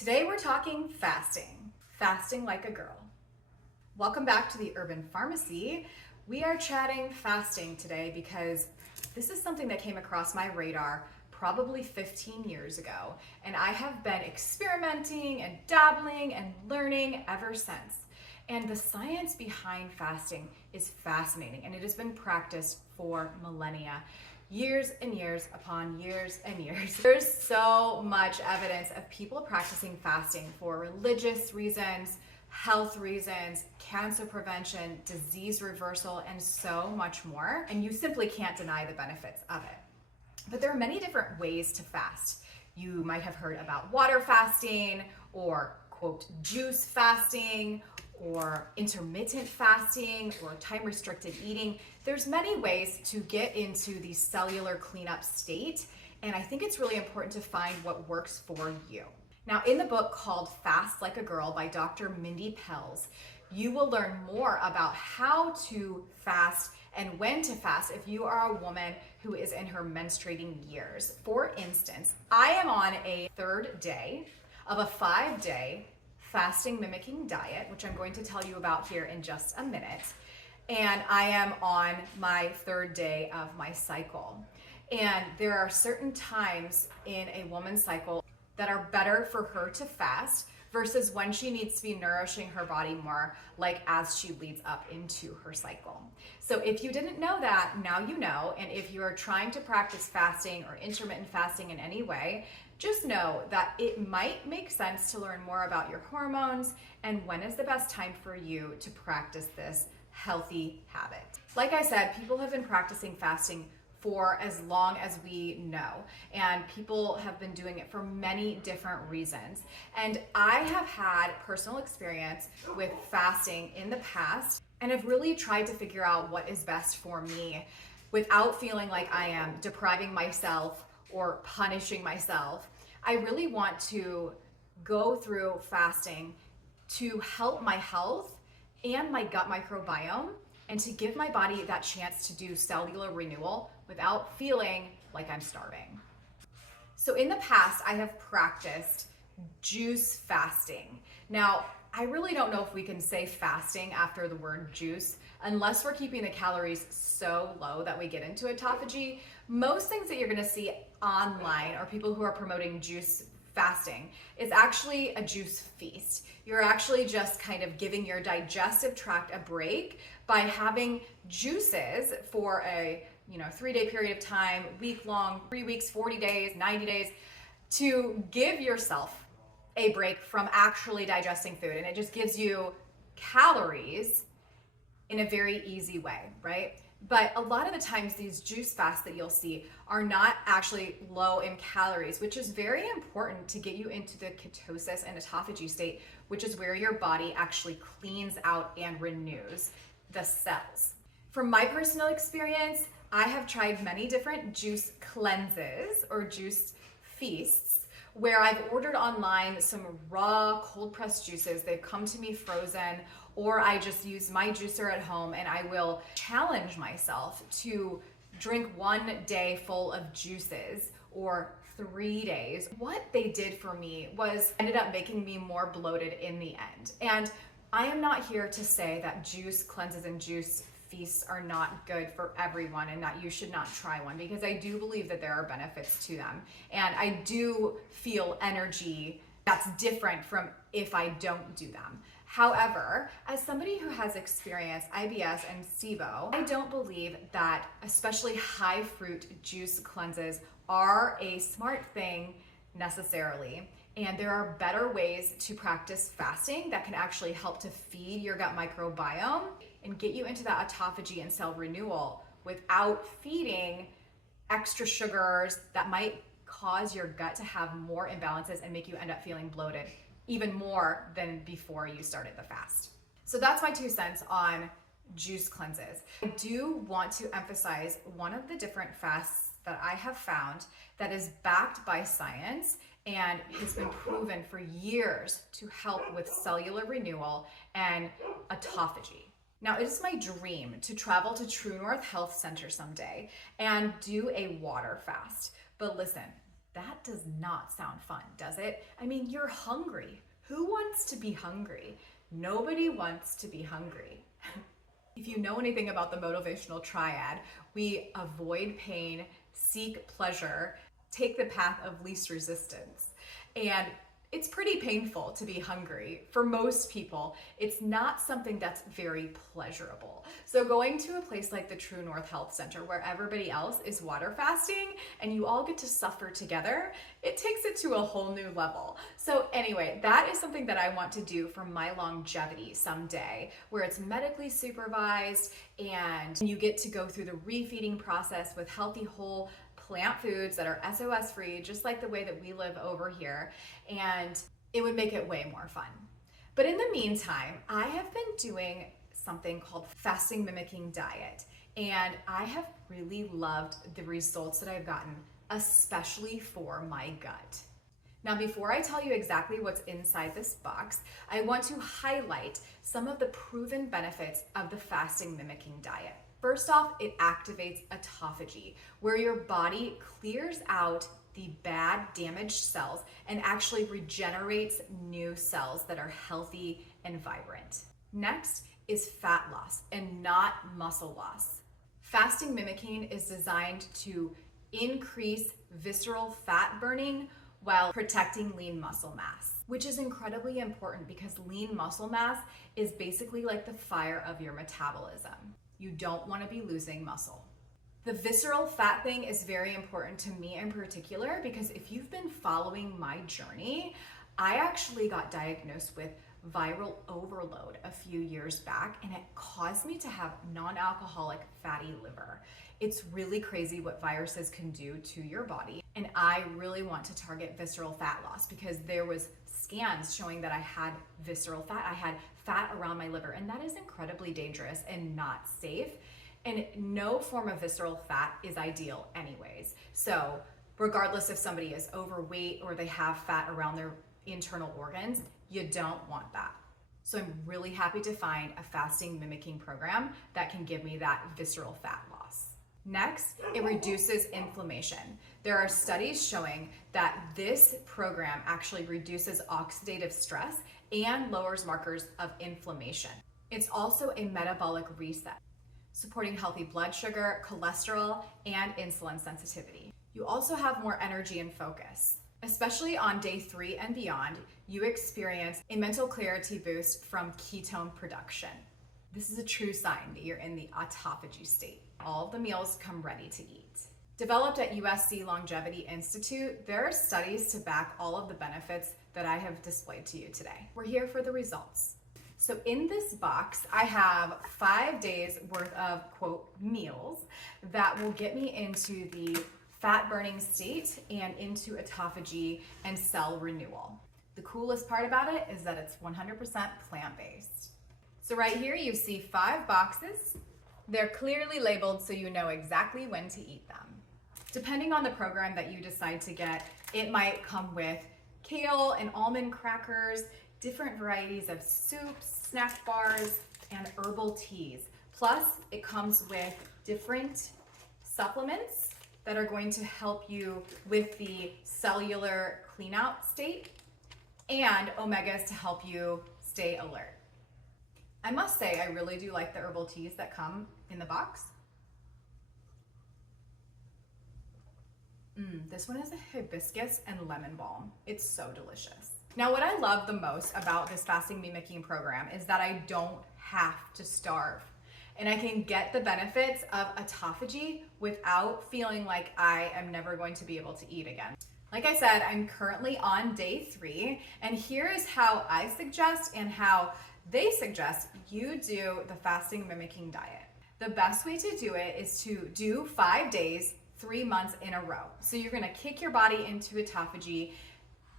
Today we're talking fasting, fasting like a girl. Welcome back to the Urban Pharmacy. We are chatting fasting today because this is something that came across my radar probably 15 years ago, and I have been experimenting and dabbling and learning ever since. And the science behind fasting is fascinating, and it has been practiced for millennia. Years and years upon years and years. There's so much evidence of people practicing fasting for religious reasons, health reasons, cancer prevention, disease reversal, and so much more. And you simply can't deny the benefits of it. But there are many different ways to fast. You might have heard about water fasting or, quote, juice fasting, or intermittent fasting, or time-restricted eating. There's many ways to get into the cellular cleanup state, and I think it's really important to find what works for you. Now, in the book called Fast Like a Girl by Dr. Mindy Pelz, you will learn more about how to fast and when to fast if you are a woman who is in her menstruating years. For instance, I am on a third day of a 5-day fasting mimicking diet, which I'm going to tell you about here in just a minute. And I am on my third day of my cycle. And there are certain times in a woman's cycle that are better for her to fast versus when she needs to be nourishing her body more, like as she leads up into her cycle. So if you didn't know that, now you know. And if you are trying to practice fasting or intermittent fasting in any way, just know that it might make sense to learn more about your hormones and when is the best time for you to practice this healthy habit. Like I said, people have been practicing fasting for as long as we know, and people have been doing it for many different reasons. And I have had personal experience with fasting in the past and have really tried to figure out what is best for me without feeling like I am depriving myself or punishing myself. I really want to go through fasting to help my health and my gut microbiome, and to give my body that chance to do cellular renewal without feeling like I'm starving. So in the past, I have practiced juice fasting. Now, I really don't know if we can say fasting after the word juice, unless we're keeping the calories so low that we get into autophagy. Most things that you're gonna see online are people who are promoting juice fasting. Is actually a juice feast. You're actually just kind of giving your digestive tract a break by having juices for a 3-day period of time, week long, 3 weeks, 40 days, 90 days, to give yourself a break from actually digesting food. And it just gives you calories in a very easy way, right? But a lot of the times these juice fasts that you'll see are not actually low in calories, which is very important to get you into the ketosis and autophagy state, which is where your body actually cleans out and renews the cells. From my personal experience, I have tried many different juice cleanses or juice feasts where I've ordered online some raw cold pressed juices. They've come to me frozen, or I just use my juicer at home and I will challenge myself to drink 1 day full of juices or 3 days. What they did for me was ended up making me more bloated in the end. And I am not here to say that juice cleanses and juice feasts are not good for everyone and that you should not try one, because I do believe that there are benefits to them. And I do feel energy that's different from if I don't do them. However, as somebody who has experienced IBS and SIBO, I don't believe that especially high fruit juice cleanses are a smart thing necessarily. And there are better ways to practice fasting that can actually help to feed your gut microbiome and get you into that autophagy and cell renewal without feeding extra sugars that might cause your gut to have more imbalances and make you end up feeling bloated even more than before you started the fast. So that's my 2 cents on juice cleanses. I do want to emphasize one of the different fasts that I have found that is backed by science and has been proven for years to help with cellular renewal and autophagy. Now, it is my dream to travel to True North Health Center someday and do a water fast. But listen, That does not sound fun, does it? I mean, you're hungry. Who wants to be hungry? Nobody wants to be hungry. If you know anything about the motivational triad, we avoid pain, seek pleasure, take the path of least resistance. And it's pretty painful to be hungry. For most people, it's not something that's very pleasurable. So going to a place like the True North Health Center, where everybody else is water fasting and you all get to suffer together, it takes it to a whole new level. So anyway, that is something that I want to do for my longevity someday, where it's medically supervised and you get to go through the refeeding process with healthy whole plant foods that are SOS free, just like the way that we live over here, and it would make it way more fun. But in the meantime, I have been doing something called Fasting Mimicking Diet, and I have really loved the results that I've gotten, especially for my gut. Now, before I tell you exactly what's inside this box, I want to highlight some of the proven benefits of the Fasting Mimicking Diet. First off, it activates autophagy, where your body clears out the bad, damaged cells and actually regenerates new cells that are healthy and vibrant. Next is fat loss and not muscle loss. Fasting mimicking is designed to increase visceral fat burning while protecting lean muscle mass, which is incredibly important because lean muscle mass is basically like the fire of your metabolism. You don't want to be losing muscle. The visceral fat thing is very important to me in particular because if you've been following my journey, I actually got diagnosed with viral overload a few years back, and it caused me to have non-alcoholic fatty liver. It's really crazy what viruses can do to your body, and I really want to target visceral fat loss because there was scans showing that I had visceral fat. I had fat around my liver, and that is incredibly dangerous and not safe. And no form of visceral fat is ideal anyways. So regardless if somebody is overweight or they have fat around their internal organs, you don't want that. So I'm really happy to find a fasting mimicking program that can give me that visceral fat loss. Next, it reduces inflammation. There are studies showing that this program actually reduces oxidative stress and lowers markers of inflammation. It's also a metabolic reset, supporting healthy blood sugar, cholesterol, and insulin sensitivity. You also have more energy and focus. Especially on day 3 and beyond, you experience a mental clarity boost from ketone production. This is a true sign that you're in the autophagy state. All of the meals come ready to eat. Developed at USC Longevity Institute, there are studies to back all of the benefits that I have displayed to you today. We're here for the results. So in this box, I have 5 days worth of, quote, meals that will get me into the fat burning state and into autophagy and cell renewal. The coolest part about it is that it's 100% plant-based. So right here you see 5 boxes. They're clearly labeled so you know exactly when to eat them. Depending on the program that you decide to get, it might come with kale and almond crackers, different varieties of soups, snack bars, and herbal teas. Plus, it comes with different supplements that are going to help you with the cellular cleanout state and omegas to help you stay alert. I must say, I really do like the herbal teas that come in the box. This one is a hibiscus and lemon balm. It's so delicious. Now, what I love the most about this fasting mimicking program is that I don't have to starve. And I can get the benefits of autophagy without feeling like I am never going to be able to eat again. Like I said, I'm currently on day 3, and here is how I suggest and how they suggest you do the fasting mimicking diet. The best way to do it is to do 5 days, 3 months in a row. So you're gonna kick your body into autophagy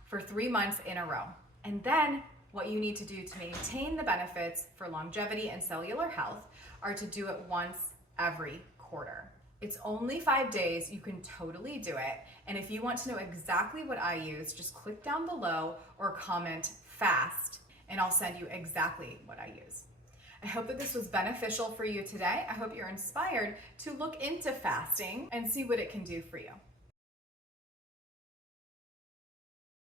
for 3 months in a row. And then what you need to do to maintain the benefits for longevity and cellular health are to do it once every quarter. It's only 5 days, you can totally do it. And if you want to know exactly what I use, just click down below or comment FAST and I'll send you exactly what I use. I hope that this was beneficial for you today. I hope you're inspired to look into fasting and see what it can do for you.